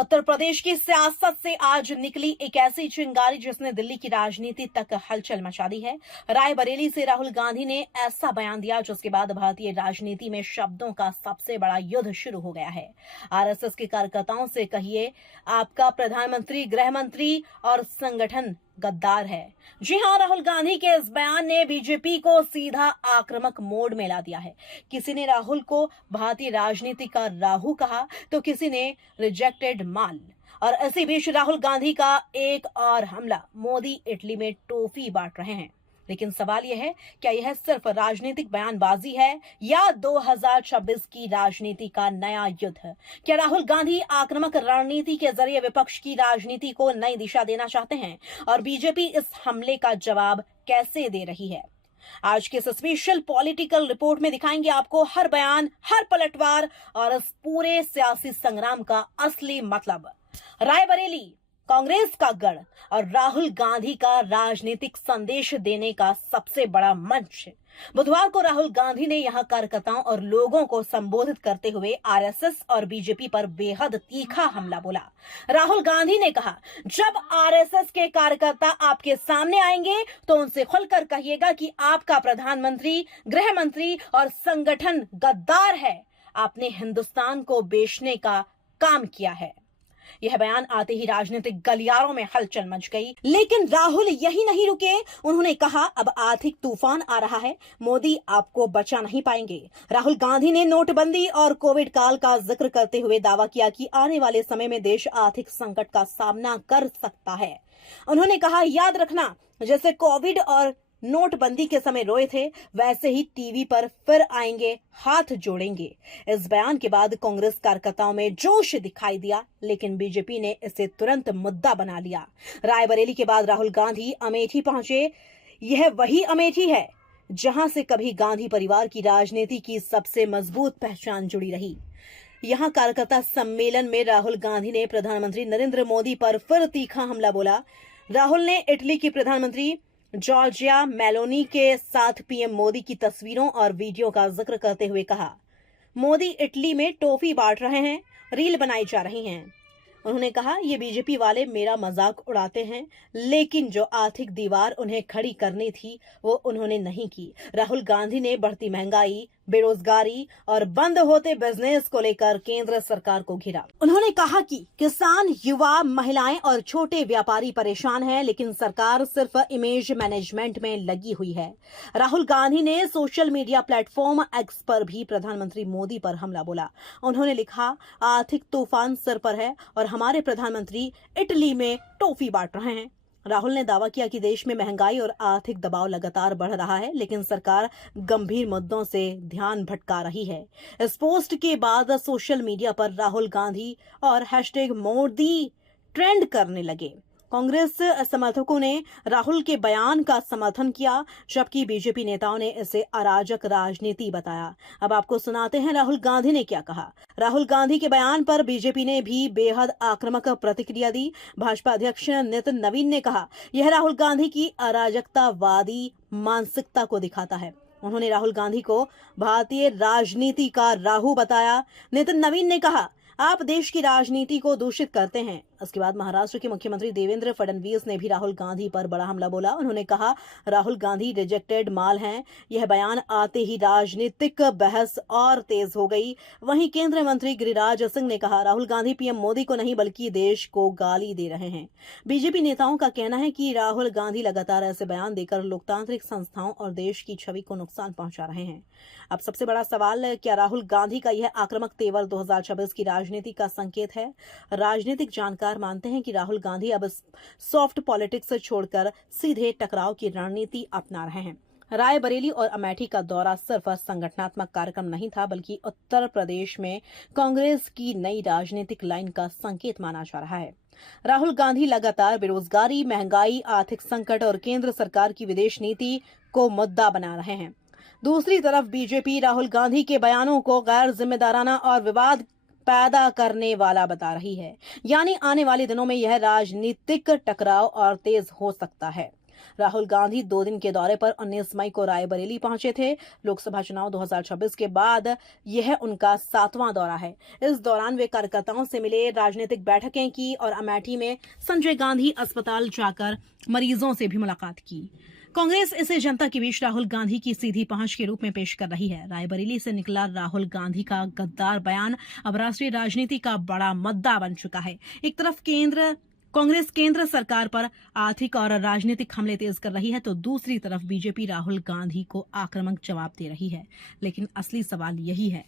उत्तर प्रदेश की सियासत से आज निकली एक ऐसी चिंगारी जिसने दिल्ली की राजनीति तक हलचल मचा दी है। रायबरेली से राहुल गांधी ने ऐसा बयान दिया जिसके बाद भारतीय राजनीति में शब्दों का सबसे बड़ा युद्ध शुरू हो गया है। आरएसएस के कार्यकर्ताओं से कहिए आपका प्रधानमंत्री, गृह मंत्री और संगठन गद्दार है। जी हां, राहुल गांधी के इस बयान ने बीजेपी को सीधा आक्रामक मोड में ला दिया है। किसी ने राहुल को भारतीय राजनीति का राहु कहा तो किसी ने रिजेक्टेड माल। और इसी बीच राहुल गांधी का एक और हमला, मोदी इटली में टॉफी बांट रहे हैं। लेकिन सवाल यह है, क्या यह सिर्फ राजनीतिक बयानबाजी है या 2026 की राजनीति का नया युद्ध? क्या राहुल गांधी आक्रामक रणनीति के जरिए विपक्ष की राजनीति को नई दिशा देना चाहते हैं? और बीजेपी इस हमले का जवाब कैसे दे रही है? आज के स्पेशल पॉलिटिकल रिपोर्ट में दिखाएंगे आपको हर बयान, हर पलटवार और इस पूरे सियासी संग्राम का असली मतलब। रायबरेली कांग्रेस का गढ़ और राहुल गांधी का राजनीतिक संदेश देने का सबसे बड़ा मंच। बुधवार को राहुल गांधी ने यहां कार्यकर्ताओं और लोगों को संबोधित करते हुए आरएसएस और बीजेपी पर बेहद तीखा हमला बोला। राहुल गांधी ने कहा, जब आरएसएस के कार्यकर्ता आपके सामने आएंगे तो उनसे खुलकर कहिएगा कि आपका प्रधानमंत्री, गृह मंत्री और संगठन गद्दार है। आपने हिंदुस्तान को बेचने का काम किया है। यह बयान आते ही राजनीतिक गलियारों में हलचल मच गई। लेकिन राहुल यही नहीं रुके। उन्होंने कहा, अब आर्थिक तूफान आ रहा है, मोदी आपको बचा नहीं पाएंगे। राहुल गांधी ने नोटबंदी और कोविड काल का जिक्र करते हुए दावा किया कि आने वाले समय में देश आर्थिक संकट का सामना कर सकता है। उन्होंने कहा, याद रखना, जैसे कोविड और नोटबंदी के समय रोए थे, वैसे ही टीवी पर फिर आएंगे, हाथ जोड़ेंगे। इस बयान के बाद कांग्रेस कार्यकर्ताओं में जोश दिखाई दिया, लेकिन बीजेपी ने इसे तुरंत मुद्दा बना लिया। रायबरेली के बाद राहुल गांधी अमेठी पहुंचे। यह वही अमेठी है जहां से कभी गांधी परिवार की राजनीति की सबसे मजबूत पहचान जुड़ी रही। यहां कार्यकर्ता सम्मेलन में राहुल गांधी ने प्रधानमंत्री नरेंद्र मोदी पर फिर तीखा हमला बोला। राहुल ने इटली की प्रधानमंत्री जॉर्जिया मेलोनी के साथ पीएम मोदी की तस्वीरों और वीडियो का जिक्र करते हुए कहा, मोदी इटली में टॉफी बांट रहे हैं, रील बनाई जा रही हैं। उन्होंने कहा, ये बीजेपी वाले मेरा मजाक उड़ाते हैं, लेकिन जो आर्थिक दीवार उन्हें खड़ी करनी थी वो उन्होंने नहीं की। राहुल गांधी ने बढ़ती महंगाई, बेरोजगारी और बंद होते बिजनेस को लेकर केंद्र सरकार को घिरा। उन्होंने कहा कि किसान, युवा, महिलाएं और छोटे व्यापारी परेशान हैं, लेकिन सरकार सिर्फ इमेज मैनेजमेंट में लगी हुई है। राहुल गांधी ने सोशल मीडिया प्लेटफॉर्म एक्स पर भी प्रधानमंत्री मोदी पर हमला बोला। उन्होंने लिखा, आर्थिक तूफान सिर पर है और हमारे प्रधानमंत्री इटली में टॉफी बांट रहे हैं। राहुल ने दावा किया कि देश में महंगाई और आर्थिक दबाव लगातार बढ़ रहा है, लेकिन सरकार गंभीर मुद्दों से ध्यान भटका रही है। इस पोस्ट के बाद सोशल मीडिया पर राहुल गांधी और हैशटैग मोदी ट्रेंड करने लगे। कांग्रेस समर्थकों ने राहुल के बयान का समर्थन किया, जबकि बीजेपी नेताओं ने इसे अराजक राजनीति बताया। अब आपको सुनाते हैं राहुल गांधी ने क्या कहा। राहुल गांधी के बयान पर बीजेपी ने भी बेहद आक्रामक प्रतिक्रिया दी। भाजपा अध्यक्ष नितिन नवीन ने कहा, यह राहुल गांधी की अराजकतावादी मानसिकता को दिखाता है। उन्होंने राहुल गांधी को भारतीय राजनीति का राहु बताया। नितिन नवीन ने कहा, आप देश की राजनीति को दूषित करते हैं। उसके बाद महाराष्ट्र के मुख्यमंत्री देवेंद्र फडणवीस ने भी राहुल गांधी पर बड़ा हमला बोला। उन्होंने कहा, राहुल गांधी रिजेक्टेड माल हैं। यह बयान आते ही राजनीतिक बहस और तेज हो गई। वहीं केंद्रीय मंत्री गिरिराज सिंह ने कहा, राहुल गांधी पीएम मोदी को नहीं बल्कि देश को गाली दे रहे हैं। बीजेपी नेताओं का कहना है कि राहुल गांधी लगातार ऐसे बयान देकर लोकतांत्रिक संस्थाओं और देश की छवि को नुकसान पहुंचा रहे हैं। अब सबसे बड़ा सवाल, क्या राहुल गांधी का यह आक्रामक तेवर 2026 की राजनीति का संकेत है? राजनीतिक जानकार मानते हैं कि राहुल गांधी अब सॉफ्ट पॉलिटिक्स छोड़कर सीधे टकराव की रणनीति अपना रहे हैं। रायबरेली और अमेठी का दौरा सिर्फ संगठनात्मक कार्यक्रम नहीं था, बल्कि उत्तर प्रदेश में कांग्रेस की नई राजनीतिक लाइन का संकेत माना जा रहा है। राहुल गांधी लगातार बेरोजगारी, महंगाई, आर्थिक संकट और केंद्र सरकार की विदेश नीति को मुद्दा बना रहे हैं। दूसरी तरफ बीजेपी राहुल गांधी के बयानों को गैर जिम्मेदाराना और विवाद पैदा करने वाला बता रही है। यानी आने वाले दिनों में यह राजनीतिक टकराव और तेज हो सकता है। राहुल गांधी 2 दिन के दौरे पर 19 मई को रायबरेली पहुंचे थे। लोकसभा चुनाव 2026 के बाद यह उनका 7वां दौरा है। इस दौरान वे कार्यकर्ताओं से मिले, राजनीतिक बैठकें की और अमेठी में संजय गांधी अस्पताल जाकर मरीजों से भी मुलाकात की। कांग्रेस इसे जनता के बीच राहुल गांधी की सीधी पहुंच के रूप में पेश कर रही है। रायबरेली से निकला राहुल गांधी का गद्दार बयान अब राष्ट्रीय राजनीति का बड़ा मुद्दा बन चुका है। एक तरफ कांग्रेस केंद्र सरकार पर आर्थिक और राजनीतिक हमले तेज कर रही है, तो दूसरी तरफ बीजेपी राहुल गांधी को आक्रामक जवाब दे रही है। लेकिन असली सवाल यही है